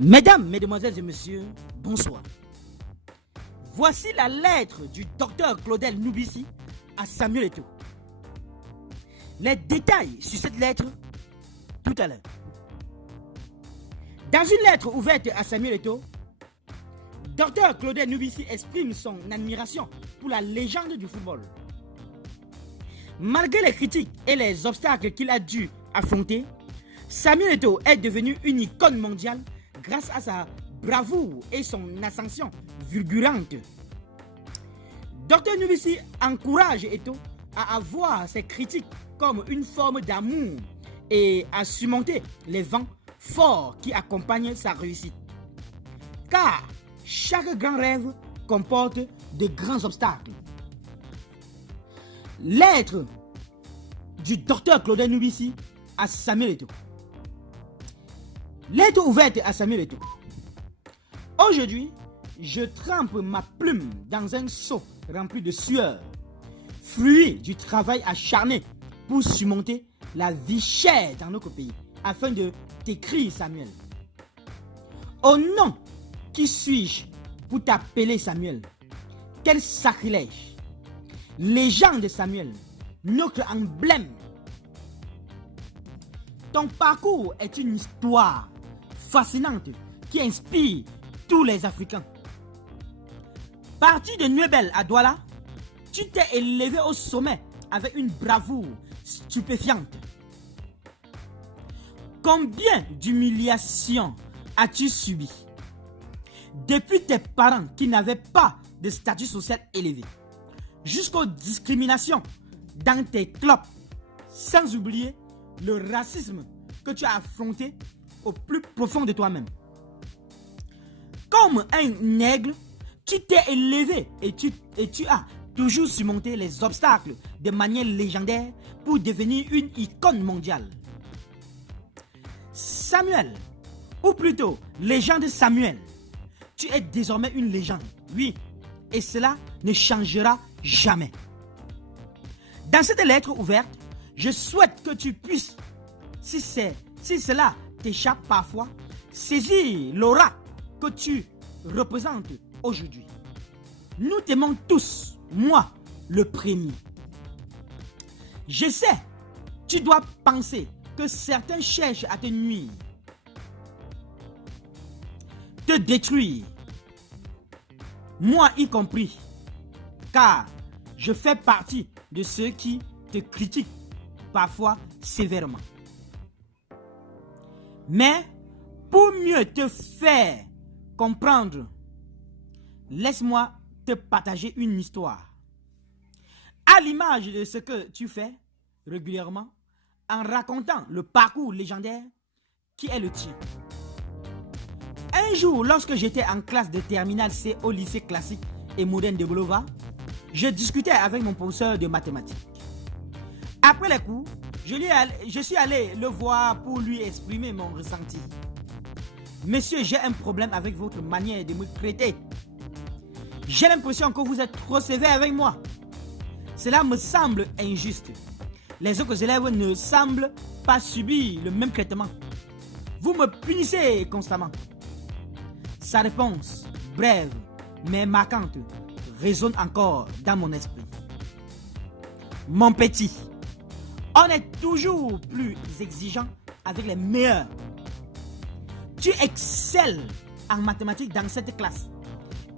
Mesdames, Mesdemoiselles et Messieurs, bonsoir. Voici la lettre du docteur Claudel Noubissi à Samuel Eto'o. Les détails sur cette lettre tout à l'heure. Dans une lettre ouverte à Samuel Eto'o, docteur Claudel Noubissi exprime son admiration pour la légende du football. Malgré les critiques et les obstacles qu'il a dû affronter, Samuel Eto'o est devenu une icône mondiale grâce à sa bravoure et son ascension fulgurante. Dr Noubissi encourage Eto'o à avoir ses critiques comme une forme d'amour et à surmonter les vents forts qui accompagnent sa réussite. Car chaque grand rêve comporte de grands obstacles. Lettre du docteur Claudel Noubissi à Samuel Eto'o. Lettre ouverte à Samuel Eto'o. Aujourd'hui, je trempe ma plume dans un seau rempli de sueur, fruit du travail acharné pour surmonter la vie chère dans notre pays, afin de t'écrire, Samuel. Au nom, qui suis-je pour t'appeler Samuel? Quel sacrilège! Légende de Samuel, notre emblème. Ton parcours est une histoire fascinante qui inspire tous les Africains. Parti de Nuebel à Douala, tu t'es élevé au sommet avec une bravoure stupéfiante. Combien d'humiliations as-tu subi depuis tes parents qui n'avaient pas de statut social élevé, jusqu'aux discriminations dans tes clubs, sans oublier le racisme que tu as affronté au plus profond de toi-même. Comme un aigle, tu t'es élevé et tu as toujours surmonté les obstacles de manière légendaire pour devenir une icône mondiale. Samuel, ou plutôt légende Samuel, tu es désormais une légende, oui, et cela ne changera jamais. Dans cette lettre ouverte, je souhaite que tu puisses, si cela t'échappe parfois, saisir l'aura que tu représentes aujourd'hui. Nous t'aimons tous, moi le premier. Je sais, tu dois penser que certains cherchent à te nuire, te détruire, moi y compris, car je fais partie de ceux qui te critiquent parfois sévèrement. Mais pour mieux te faire comprendre, laisse-moi te partager une histoire. À l'image de ce que tu fais régulièrement en racontant le parcours légendaire qui est le tien. Un jour, lorsque j'étais en classe de terminale C au lycée classique et moderne de Bolova, je discutais avec mon professeur de mathématiques. Après les cours, je suis allé le voir pour lui exprimer mon ressenti. Monsieur, j'ai un problème avec votre manière de me traiter. J'ai l'impression que vous êtes trop sévère avec moi. Cela me semble injuste. Les autres élèves ne semblent pas subir le même traitement. Vous me punissez constamment. Sa réponse, brève mais marquante, résonne encore dans mon esprit. Mon petit, on est toujours plus exigeant avec les meilleurs. Tu excelles en mathématiques dans cette classe.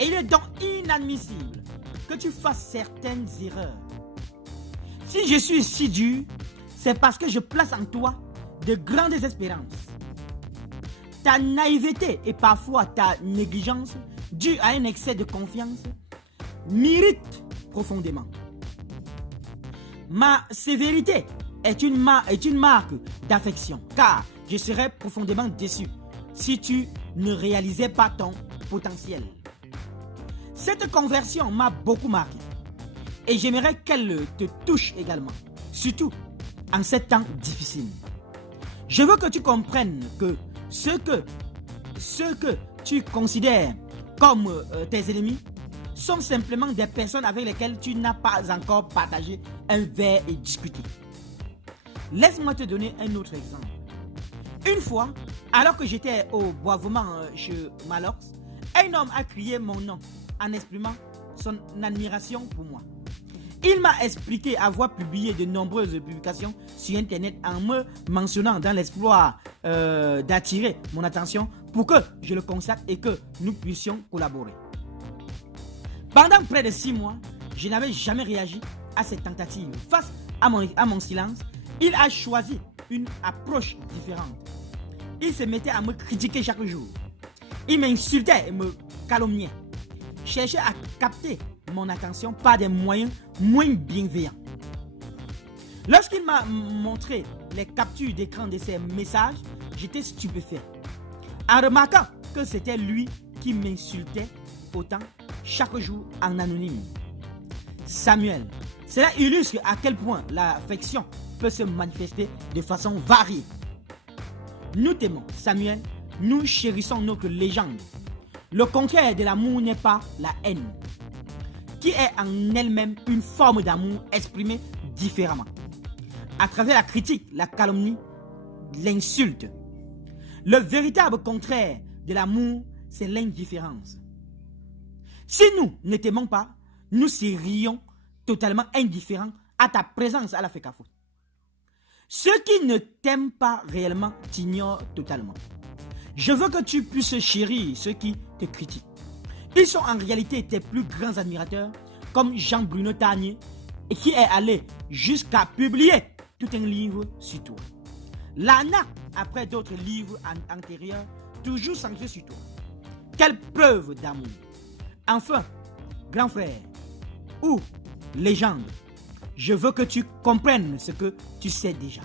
Et il est donc inadmissible que tu fasses certaines erreurs. Si je suis si dur, c'est parce que je place en toi de grandes espérances. Ta naïveté et parfois ta négligence, due à un excès de confiance, m'irrite profondément. Ma sévérité est une marque d'affection, car je serais profondément déçu si tu ne réalisais pas ton potentiel. Cette conversion m'a beaucoup marqué et j'aimerais qu'elle te touche également, surtout en ces temps difficiles. Je veux que tu comprennes que ceux que tu considères comme tes ennemis sont simplement des personnes avec lesquelles tu n'as pas encore partagé un verre et discuté. Laisse-moi te donner un autre exemple. Une fois, alors que j'étais au boivement chez Malox, un homme a crié mon nom en exprimant son admiration pour moi. Il m'a expliqué avoir publié de nombreuses publications sur Internet en me mentionnant dans l'espoir d'attirer mon attention pour que je le consacre et que nous puissions collaborer. Pendant près de 6 mois, je n'avais jamais réagi à cette tentative. Face à mon silence, il a choisi une approche différente. Il se mettait à me critiquer chaque jour. Il m'insultait et me calomniait. Cherchait à capter mon attention par des moyens moins bienveillants. Lorsqu'il m'a montré les captures d'écran de ses messages, j'étais stupéfait. En remarquant que c'était lui qui m'insultait autant chaque jour en anonyme. Samuel, cela illustre à quel point l'affection peut se manifester de façon variée. Nous t'aimons, Samuel, nous chérissons notre légende. Le contraire de l'amour n'est pas la haine, qui est en elle-même une forme d'amour exprimée différemment. À travers la critique, la calomnie, l'insulte. Le véritable contraire de l'amour, c'est l'indifférence. Si nous ne t'aimons pas, nous serions totalement indifférents à ta présence à la FECAFOOT. Ceux qui ne t'aiment pas réellement t'ignorent totalement. Je veux que tu puisses chérir ceux qui te critiquent. Ils sont en réalité tes plus grands admirateurs, comme Jean-Bruno Tarnier, et qui est allé jusqu'à publier tout un livre sur toi. Lana, après d'autres livres antérieurs, toujours centrés sur toi. Quelle preuve d'amour! Enfin, grand frère, ou légende, je veux que tu comprennes ce que tu sais déjà.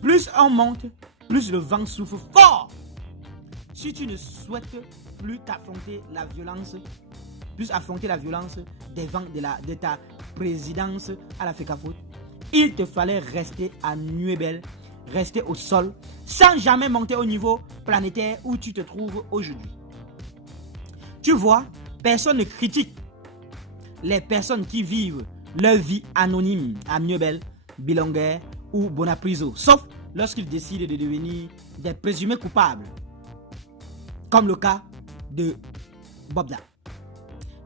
Plus on monte, plus le vent souffle fort. Si tu ne souhaites plus affronter la violence des vents de ta présidence à la FECAFOOT, il te fallait rester à Nuébel, rester au sol, sans jamais monter au niveau planétaire où tu te trouves aujourd'hui. Tu vois, personne ne critique les personnes qui vivent leur vie anonyme à Nuébel, Bilonguer ou Bonapriso, sauf lorsqu'ils décident de devenir des présumés coupables, comme le cas de Bobda.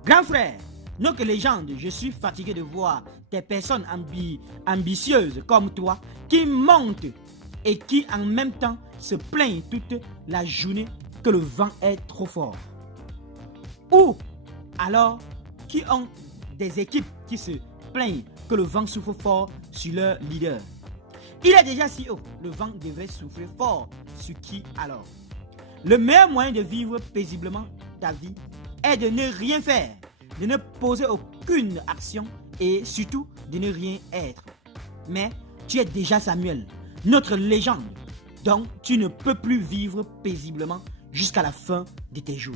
Grand frère, non que légende, je suis fatigué de voir des personnes ambitieuses comme toi qui montent et qui en même temps se plaignent toute la journée que le vent est trop fort. Ou alors qui ont des équipes qui se plaignent que le vent souffle fort sur leur leader. Il est déjà si haut, le vent devrait souffler fort sur qui alors? Le meilleur moyen de vivre paisiblement ta vie est de ne rien faire, de ne poser aucune action et surtout de ne rien être. Mais tu es déjà Samuel, notre légende, donc tu ne peux plus vivre paisiblement jusqu'à la fin de tes jours.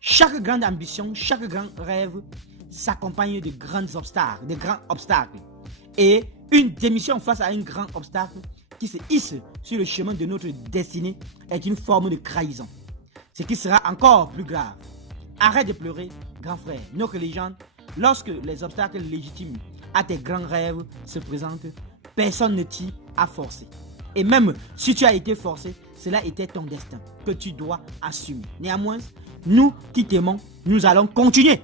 Chaque grande ambition, chaque grand rêve s'accompagne de grands obstacles. Et une démission face à un grand obstacle qui se hisse sur le chemin de notre destinée est une forme de trahison. Ce qui sera encore plus grave. Arrête de pleurer, grand frère. Notre légende, lorsque les obstacles légitimes à tes grands rêves se présentent, personne ne t'y a forcé. Et même si tu as été forcé, cela était ton destin que tu dois assumer. Néanmoins, nous qui t'aimons, nous allons continuer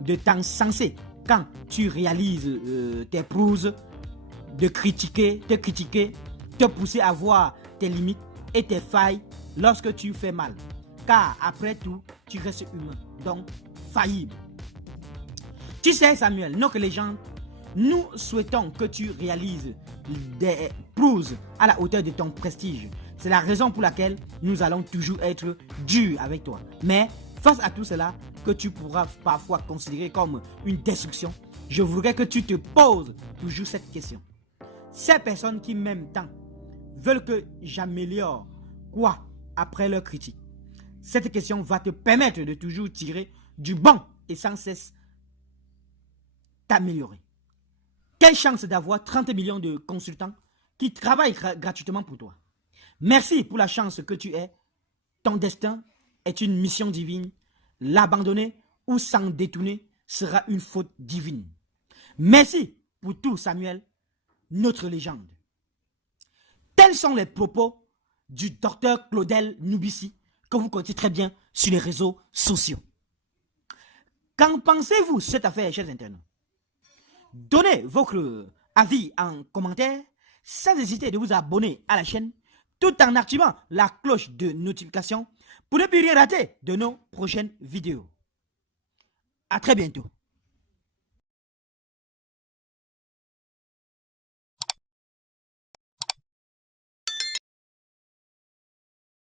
de t'encenser quand tu réalises tes prouses, de te critiquer, te pousser à voir tes limites et tes failles lorsque tu fais mal. Car après tout, tu restes humain, donc faillible. Tu sais Samuel, notre légende, nous souhaitons que tu réalises des prouses à la hauteur de ton prestige. C'est la raison pour laquelle nous allons toujours être durs avec toi. Mais face à tout cela que tu pourras parfois considérer comme une destruction, je voudrais que tu te poses toujours cette question. Ces personnes qui m'aiment tant veulent que j'améliore quoi après leur critique? Cette question va te permettre de toujours tirer du bon et sans cesse t'améliorer. Quelle chance d'avoir 30 millions de consultants qui travaillent gratuitement pour toi. Merci pour la chance que tu es. Ton destin est une mission divine. L'abandonner ou s'en détourner sera une faute divine. Merci pour tout, Samuel, notre légende. Tels sont les propos du docteur Claudel Nubissi, que vous connaissez très bien sur les réseaux sociaux. Qu'en pensez-vous sur cette affaire, chers internautes? Donnez votre avis en commentaire, sans hésiter de vous abonner à la chaîne, tout en activant la cloche de notification pour ne plus rien rater de nos prochaines vidéos. À très bientôt.